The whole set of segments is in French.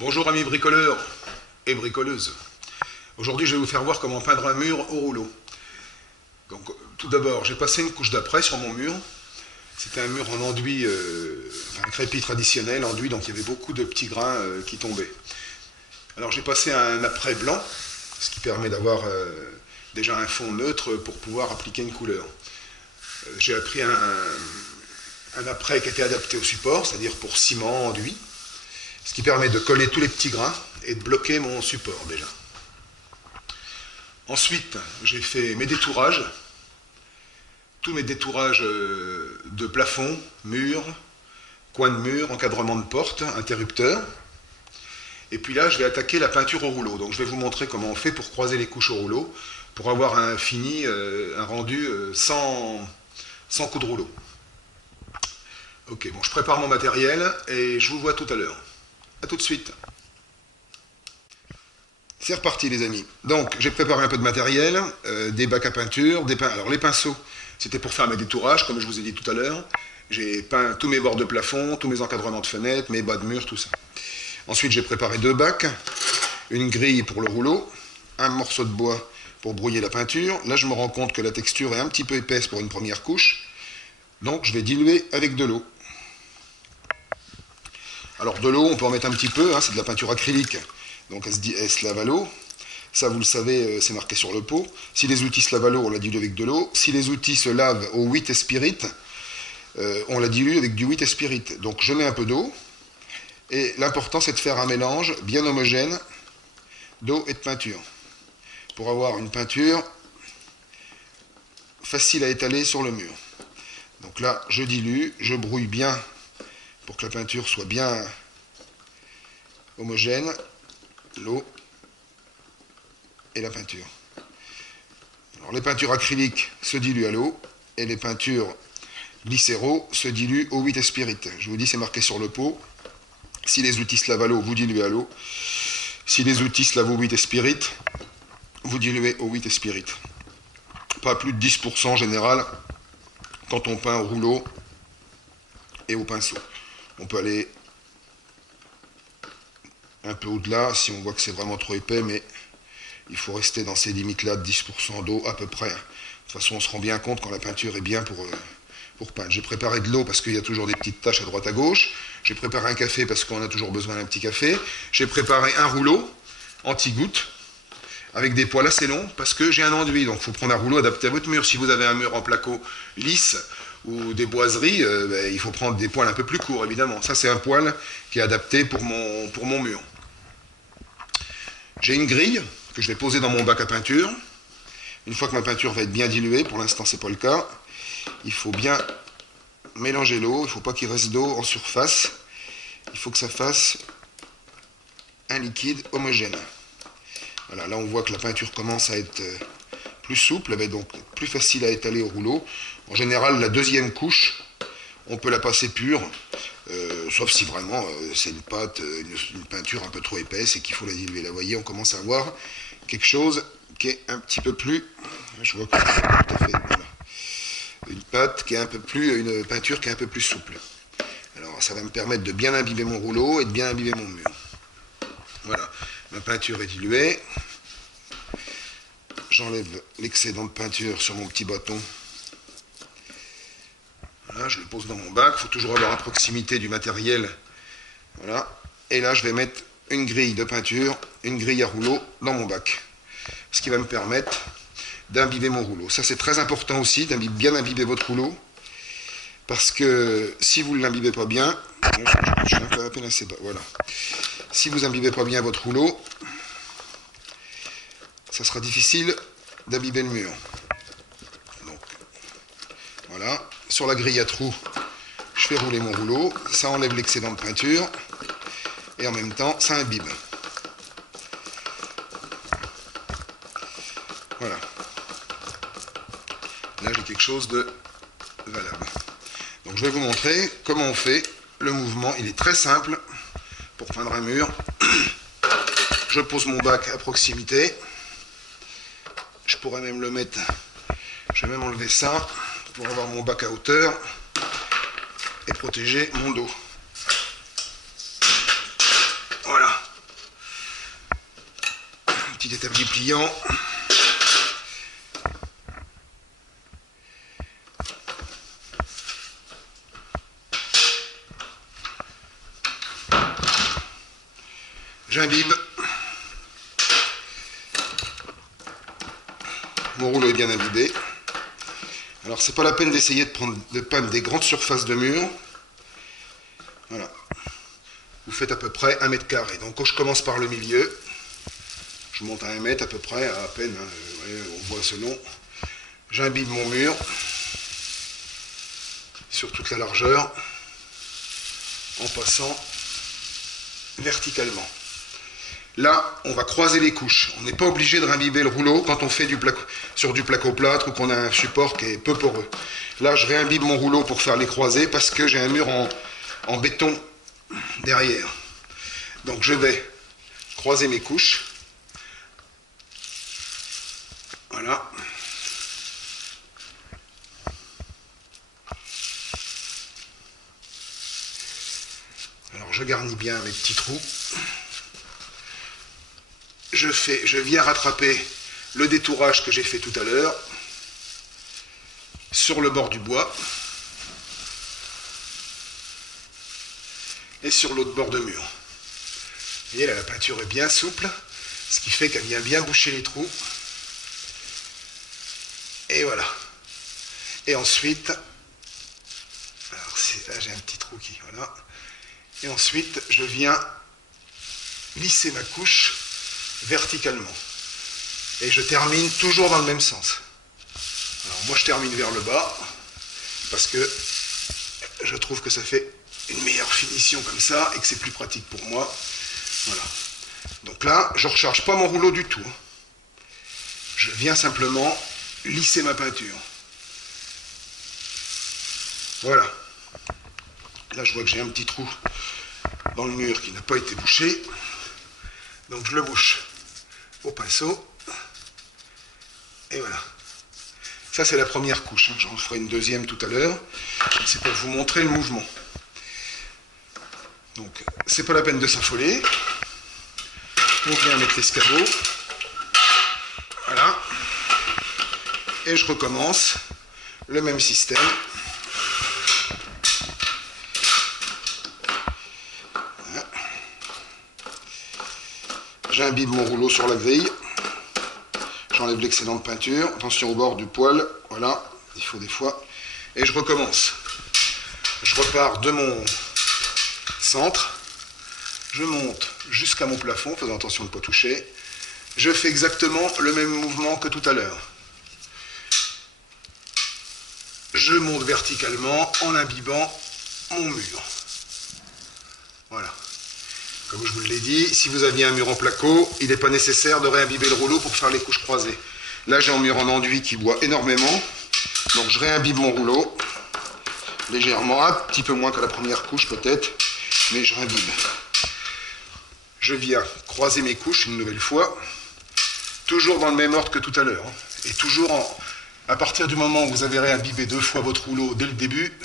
Bonjour amis bricoleurs et bricoleuses. Aujourd'hui je vais vous faire voir comment peindre un mur au rouleau. Donc tout d'abord j'ai passé une couche d'après sur mon mur. C'était un mur en enduit, un crépi traditionnel, enduit, donc il y avait beaucoup de petits grains qui tombaient. Alors j'ai passé un après blanc, ce qui permet d'avoir déjà un fond neutre pour pouvoir appliquer une couleur. J'ai pris un après qui était adapté au support, c'est-à-dire pour ciment, enduit, ce qui permet de coller tous les petits grains et de bloquer mon support déjà. Ensuite, j'ai fait mes détourages, tous mes détourages de plafond, mur, coin de mur, encadrement de porte, interrupteur. Et puis là, je vais attaquer la peinture au rouleau. Donc je vais vous montrer comment on fait pour croiser les couches au rouleau, pour avoir un fini, un rendu sans coup de rouleau. Ok, bon, je prépare mon matériel et je vous vois tout à l'heure. A tout de suite. C'est reparti les amis. Donc j'ai préparé un peu de matériel, des bacs à peinture, alors les pinceaux, c'était pour faire mes détourages, comme je vous ai dit tout à l'heure. J'ai peint tous mes bords de plafond, tous mes encadrements de fenêtres, mes bas de mur, tout ça. Ensuite j'ai préparé deux bacs, une grille pour le rouleau, un morceau de bois pour brouiller la peinture. Là je me rends compte que la texture est un petit peu épaisse pour une première couche, donc je vais diluer avec de l'eau. Alors de l'eau, on peut en mettre un petit peu, hein, c'est de la peinture acrylique, donc elle se lave à l'eau. Ça, vous le savez, c'est marqué sur le pot. Si les outils se lavent à l'eau, on la dilue avec de l'eau. Si les outils se lavent au 8 et spirit, on la dilue avec du 8 et spirit. Donc je mets un peu d'eau. Et l'important, c'est de faire un mélange bien homogène d'eau et de peinture. Pour avoir une peinture facile à étaler sur le mur. Donc là, je dilue, je brouille bien pour que la peinture soit bien homogène. L'eau et la peinture. Alors les peintures acryliques se diluent à l'eau et les peintures glycéro se diluent au 8 et spirit. Je vous dis, c'est marqué sur le pot. Si les outils se lavent à l'eau, vous diluez à l'eau. Si les outils se lavent au 8 et spirit, vous diluez au 8 et spirit. Pas plus de 10% en général quand on peint au rouleau et au pinceau. On peut aller un peu au-delà si on voit que c'est vraiment trop épais, mais il faut rester dans ces limites-là de 10% d'eau à peu près. De toute façon, on se rend bien compte quand la peinture est bien pour peindre. J'ai préparé de l'eau parce qu'il y a toujours des petites taches à droite à gauche. J'ai préparé un café parce qu'on a toujours besoin d'un petit café. J'ai préparé un rouleau anti-goutte avec des poils assez longs parce que j'ai un enduit. Donc il faut prendre un rouleau adapté à votre mur. Si vous avez un mur en placo lisse ou des boiseries, il faut prendre des poils un peu plus courts évidemment. Ça c'est un poil qui est adapté pour mon mur. J'ai une grille que je vais poser dans mon bac à peinture. Une fois que ma peinture va être bien diluée, pour l'instant c'est pas le cas, il faut bien mélanger l'eau, il ne faut pas qu'il reste d'eau en surface, il faut que ça fasse un liquide homogène. Voilà, là on voit que la peinture commence à être plus souple, elle va être donc plus facile à étaler au rouleau. En général, la deuxième couche, on peut la passer pure, sauf si vraiment c'est une pâte, une peinture un peu trop épaisse et qu'il faut la diluer. Là, vous voyez, on commence à avoir quelque chose qui est un petit peu plus, je vois que tout à fait, voilà, une pâte qui est un peu plus, une peinture qui est un peu plus souple. Alors ça va me permettre de bien imbiber mon rouleau et de bien imbiber mon mur. Voilà, ma peinture est diluée. J'enlève l'excédent de peinture sur mon petit bâton. Voilà, je le pose dans mon bac. Il faut toujours avoir à proximité du matériel. Voilà. Et là, je vais mettre une grille de peinture, une grille à rouleau dans mon bac. Ce qui va me permettre d'imbiber mon rouleau. Ça, c'est très important aussi, bien imbiber votre rouleau. Parce que si vous ne l'imbibez pas bien, je suis un peu à peine assez bas. Voilà. Si vous imbibez pas bien votre rouleau, ça sera difficile d'imbiber le mur. Donc, voilà. Sur la grille à trous, je fais rouler mon rouleau. Ça enlève l'excédent de peinture. Et en même temps, ça imbibe. Voilà. Là, j'ai quelque chose de valable. Donc, je vais vous montrer comment on fait le mouvement. Il est très simple pour peindre un mur. Je pose mon bac à proximité. Je pourrais même le mettre. Je vais même enlever ça pour avoir mon bac à hauteur et protéger mon dos. Voilà. petit établi pliant. J'imbibe. Mon rouleau est bien imbibé. Alors c'est pas la peine d'essayer de peindre des grandes surfaces de mur. Voilà. Vous faites à peu près 1 mètre carré. Donc quand je commence par le milieu, je monte à 1 mètre à peu près, à peine, hein, on voit ce nom. J'imbibe mon mur sur toute la largeur en passant verticalement. Là, on va croiser les couches. On n'est pas obligé de réimbiber le rouleau quand on fait sur du placo-plâtre ou qu'on a un support qui est peu poreux. Là, je réimbibe mon rouleau pour faire les croisés parce que j'ai un mur en béton derrière. Donc je vais croiser mes couches. Voilà. Alors je garnis bien mes petits trous. Je viens rattraper le détourage que j'ai fait tout à l'heure sur le bord du bois et sur l'autre bord de mur. Vous voyez là, la peinture est bien souple, ce qui fait qu'elle vient bien boucher les trous. Et voilà. Et ensuite, alors là j'ai un petit trou qui, voilà. Et ensuite, je viens lisser ma couche verticalement. Et je termine toujours dans le même sens. Alors moi je termine vers le bas, parce que je trouve que ça fait une meilleure finition comme ça, et que c'est plus pratique pour moi. Voilà. Donc là, je ne recharge pas mon rouleau du tout. Je viens simplement lisser ma peinture. Voilà. Là je vois que j'ai un petit trou dans le mur qui n'a pas été bouché. Donc je le bouche au pinceau. Et voilà. Ça c'est la première couche. J'en ferai une deuxième tout à l'heure. C'est pour vous montrer le mouvement. Donc c'est pas la peine de s'affoler. On vient mettre l'escabeau. Voilà. Et je recommence le même système. Voilà. J'imbibe mon rouleau sur la grille. J'enlève l'excédent de peinture. Attention au bord du poil. Voilà, il faut des fois. Et je recommence. Je repars de mon centre. Je monte jusqu'à mon plafond, faisant attention de ne pas toucher. Je fais exactement le même mouvement que tout à l'heure. Je monte verticalement en imbibant mon mur. Voilà. Comme je vous l'ai dit, si vous aviez un mur en placo, il n'est pas nécessaire de réimbiber le rouleau pour faire les couches croisées. Là, j'ai un mur en enduit qui boit énormément. Donc, je réimbibe mon rouleau légèrement, un petit peu moins que la première couche peut-être, mais je réimbibe. Je viens croiser mes couches une nouvelle fois, toujours dans le même ordre que tout à l'heure. Et toujours à partir du moment où vous avez réimbibé 2 fois votre rouleau dès le début,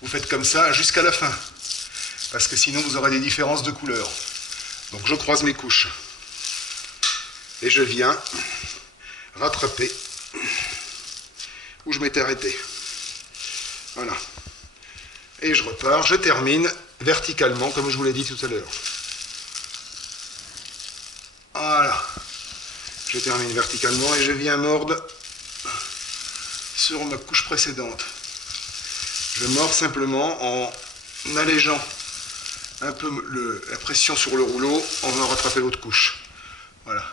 vous faites comme ça jusqu'à la fin. Parce que sinon vous aurez des différences de couleur. Donc je croise mes couches. Et je viens rattraper où je m'étais arrêté. Voilà. Et je repars, je termine verticalement comme je vous l'ai dit tout à l'heure. Voilà. Je termine verticalement et je viens mordre sur ma couche précédente. Je mords simplement en allégeant un peu la pression sur le rouleau en venant rattraper l'autre couche. Voilà.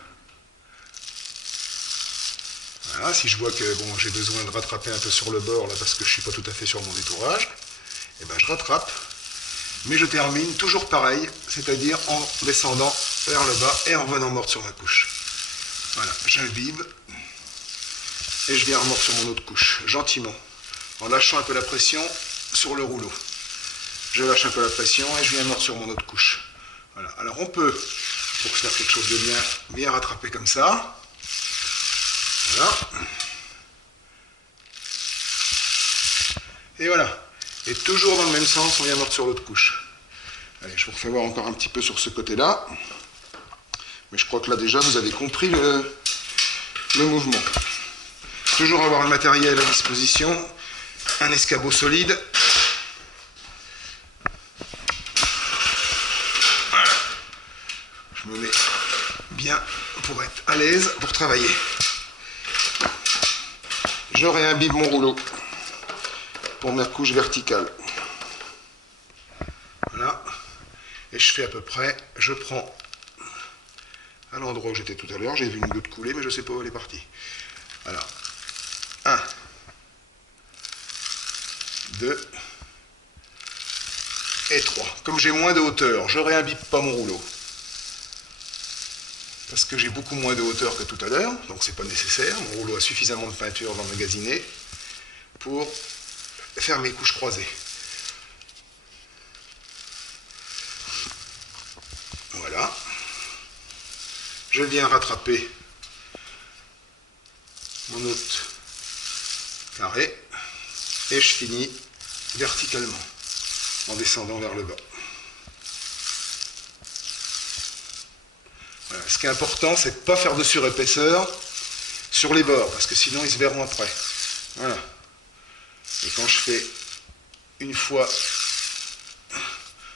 Voilà, si je vois que bon, j'ai besoin de rattraper un peu sur le bord là parce que je ne suis pas tout à fait sur mon détourage, et ben je rattrape, mais je termine toujours pareil, c'est-à-dire en descendant vers le bas et en revenant mordre sur ma couche. Voilà, j'imbibe et je viens remordre sur mon autre couche, gentiment, en lâchant un peu la pression sur le rouleau. Je lâche un peu la pression et je viens mordre sur mon autre couche. Voilà. Alors on peut, pour faire quelque chose de bien rattraper comme ça. Voilà. Et voilà. Et toujours dans le même sens, on vient mordre sur l'autre couche. Allez, je vous refais voir encore un petit peu sur ce côté-là. Mais je crois que là déjà vous avez compris le mouvement. Toujours avoir le matériel à disposition, un escabeau solide. Voilà. Je me mets bien pour être à l'aise pour travailler. Je réimbibe mon rouleau pour ma couche verticale. Voilà. Et je fais à peu près, je prends à l'endroit où j'étais tout à l'heure, j'ai vu une goutte couler, mais je ne sais pas où elle est partie. Alors, 1, 2 et 3. Comme j'ai moins de hauteur, je ne réimbibe pas mon rouleau. Parce que j'ai beaucoup moins de hauteur que tout à l'heure, donc c'est pas nécessaire. Mon rouleau a suffisamment de peinture d'emmagasiné pour faire mes couches croisées. Voilà. Je viens rattraper mon autre carré et je finis verticalement en descendant vers le bas. Voilà. Ce qui est important, c'est de ne pas faire de surépaisseur sur les bords, parce que sinon ils se verront après. Voilà. Et quand je fais une fois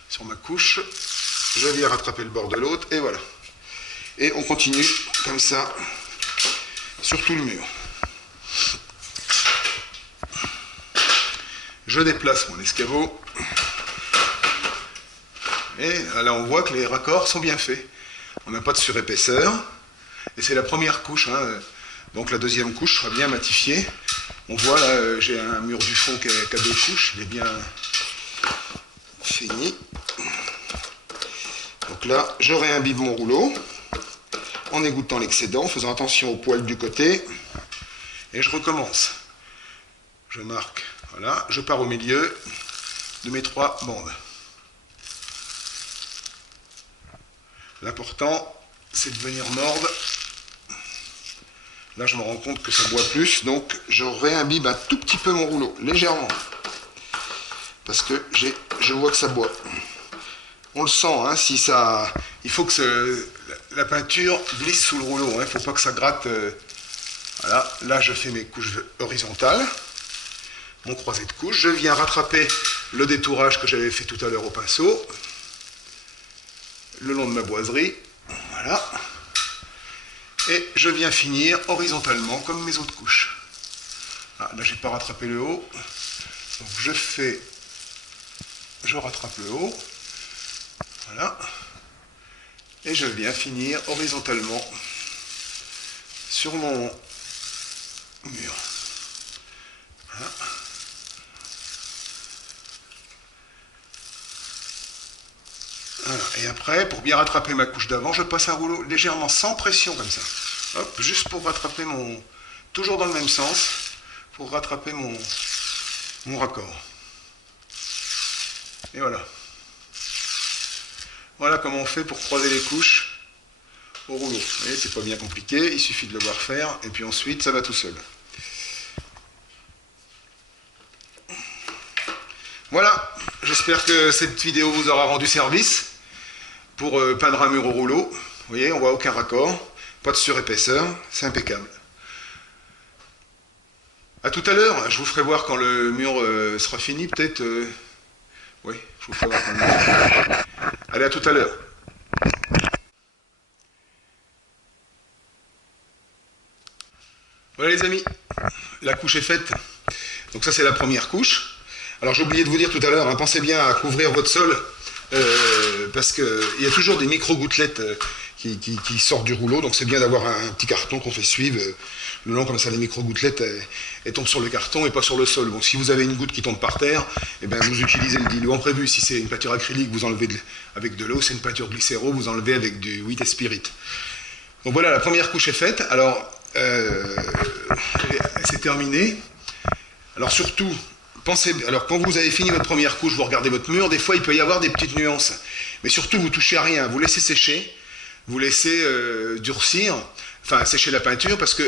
sur ma couche, je viens rattraper le bord de l'autre, et voilà. Et on continue comme ça sur tout le mur. Je déplace mon escabeau. Et là, on voit que les raccords sont bien faits. On n'a pas de surépaisseur. Et c'est la première couche. Hein. Donc la deuxième couche sera bien matifiée. On voit là, j'ai un mur du fond qui a 2 couches. Il est bien fini. Donc là, je réimbibe mon rouleau en égouttant l'excédent, en faisant attention aux poils du côté. Et je recommence. Je marque, voilà, je pars au milieu de mes 3 bandes. L'important, c'est de venir mordre. Là, je me rends compte que ça boit plus, donc je réimbibe un tout petit peu mon rouleau, légèrement. Parce que je vois que ça boit. On le sent, hein, si ça... Il faut que la peinture glisse sous le rouleau, hein, il ne faut pas que ça gratte. Voilà, là je fais mes couches horizontales, mon croisé de couches. Je viens rattraper le détourage que j'avais fait tout à l'heure au pinceau, le long de ma boiserie, voilà. Et je viens finir horizontalement comme mes autres couches. Ah, là j'ai pas rattrapé le haut, donc je rattrape le haut. Voilà. Et je viens finir horizontalement sur mon mur. Voilà. Voilà. Et après, pour bien rattraper ma couche d'avant, je passe un rouleau légèrement sans pression comme ça. Hop, juste pour rattraper mon... Toujours dans le même sens, pour rattraper mon raccord. Et voilà. Voilà comment on fait pour croiser les couches au rouleau. Vous voyez, c'est pas bien compliqué, il suffit de le voir faire, et puis ensuite, ça va tout seul. Voilà, j'espère que cette vidéo vous aura rendu service pour peindre un mur au rouleau. Vous voyez, on voit aucun raccord, pas de surépaisseur, c'est impeccable. A tout à l'heure, je vous ferai voir quand le mur sera fini, peut-être... Oui, je vous ferai voir quand le mur sera fini. Allez, à tout à l'heure. Voilà les amis, la couche est faite. Donc ça c'est la première couche. Alors j'ai oublié de vous dire tout à l'heure, hein, pensez bien à couvrir votre sol, parce qu'il y a toujours des micro-gouttelettes qui sortent du rouleau, donc c'est bien d'avoir un petit carton qu'on fait suivre le long, comme ça les micro-gouttelettes elles tombent sur le carton et pas sur le sol. Bon, si vous avez une goutte qui tombe par terre, eh ben, vous utilisez le diluant prévu. Si c'est une peinture acrylique, vous enlevez avec de l'eau. Si c'est une peinture glycéro, vous enlevez avec du wheat et spirit. Donc voilà, la première couche est faite. Alors, c'est terminé. Alors surtout, alors quand vous avez fini votre première couche, vous regardez votre mur, des fois il peut y avoir des petites nuances. Mais surtout, vous touchez à rien, vous laissez sécher, vous laissez durcir, enfin sécher la peinture, parce que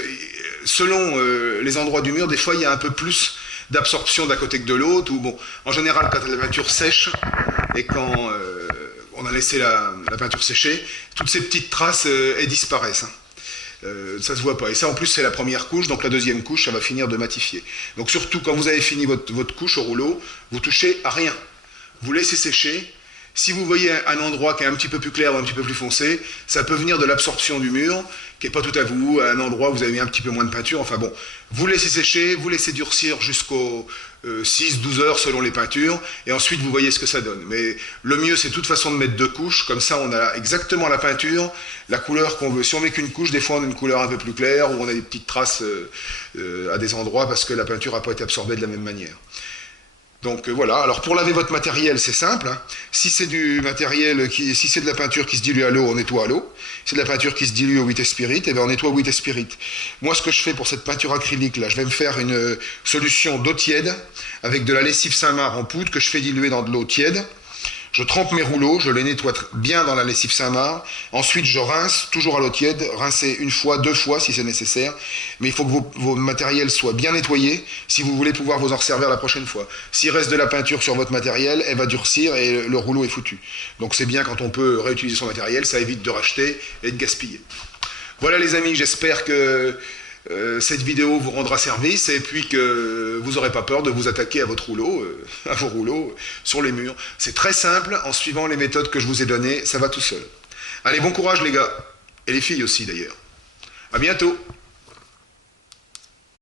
selon les endroits du mur, des fois il y a un peu plus d'absorption d'un côté que de l'autre, ou bon, en général quand la peinture sèche, et quand on a laissé la peinture sécher, toutes ces petites traces, elles disparaissent. Hein. Ça se voit pas. Et ça, en plus, c'est la première couche, donc la deuxième couche, ça va finir de matifier. Donc surtout, quand vous avez fini votre couche au rouleau, vous touchez à rien. Vous laissez sécher. Si vous voyez un endroit qui est un petit peu plus clair ou un petit peu plus foncé, ça peut venir de l'absorption du mur, qui n'est pas tout à vous, à un endroit où vous avez mis un petit peu moins de peinture. Enfin bon, vous laissez sécher, vous laissez durcir jusqu'aux 6-12 heures selon les peintures, et ensuite vous voyez ce que ça donne. Mais le mieux, c'est de toute façon de mettre 2 couches, comme ça on a exactement la peinture, la couleur qu'on veut. Si on met qu'une couche, des fois on a une couleur un peu plus claire, ou on a des petites traces à des endroits, parce que la peinture n'a pas été absorbée de la même manière. Donc voilà, alors pour laver votre matériel, c'est simple. Hein. Si c'est du matériel, si c'est de la peinture qui se dilue à l'eau, on nettoie à l'eau. Si c'est de la peinture qui se dilue au 8 spirit, eh bien on nettoie au 8 spirit. Moi, ce que je fais pour cette peinture acrylique, là, je vais me faire une solution d'eau tiède avec de la lessive Saint-Marc en poudre que je fais diluer dans de l'eau tiède. Je trempe mes rouleaux, je les nettoie bien dans la lessive Saint-Marc. Ensuite, je rince, toujours à l'eau tiède, rincer 1 fois, 2 fois si c'est nécessaire. Mais il faut que vos matériels soient bien nettoyés si vous voulez pouvoir vous en servir la prochaine fois. S'il reste de la peinture sur votre matériel, elle va durcir et le rouleau est foutu. Donc c'est bien quand on peut réutiliser son matériel, ça évite de racheter et de gaspiller. Voilà les amis, j'espère que cette vidéo vous rendra service et puis que vous n'aurez pas peur de vous attaquer à votre rouleau, à vos rouleaux sur les murs. C'est très simple, en suivant les méthodes que je vous ai données, ça va tout seul. Allez, bon courage les gars, et les filles aussi d'ailleurs. À bientôt.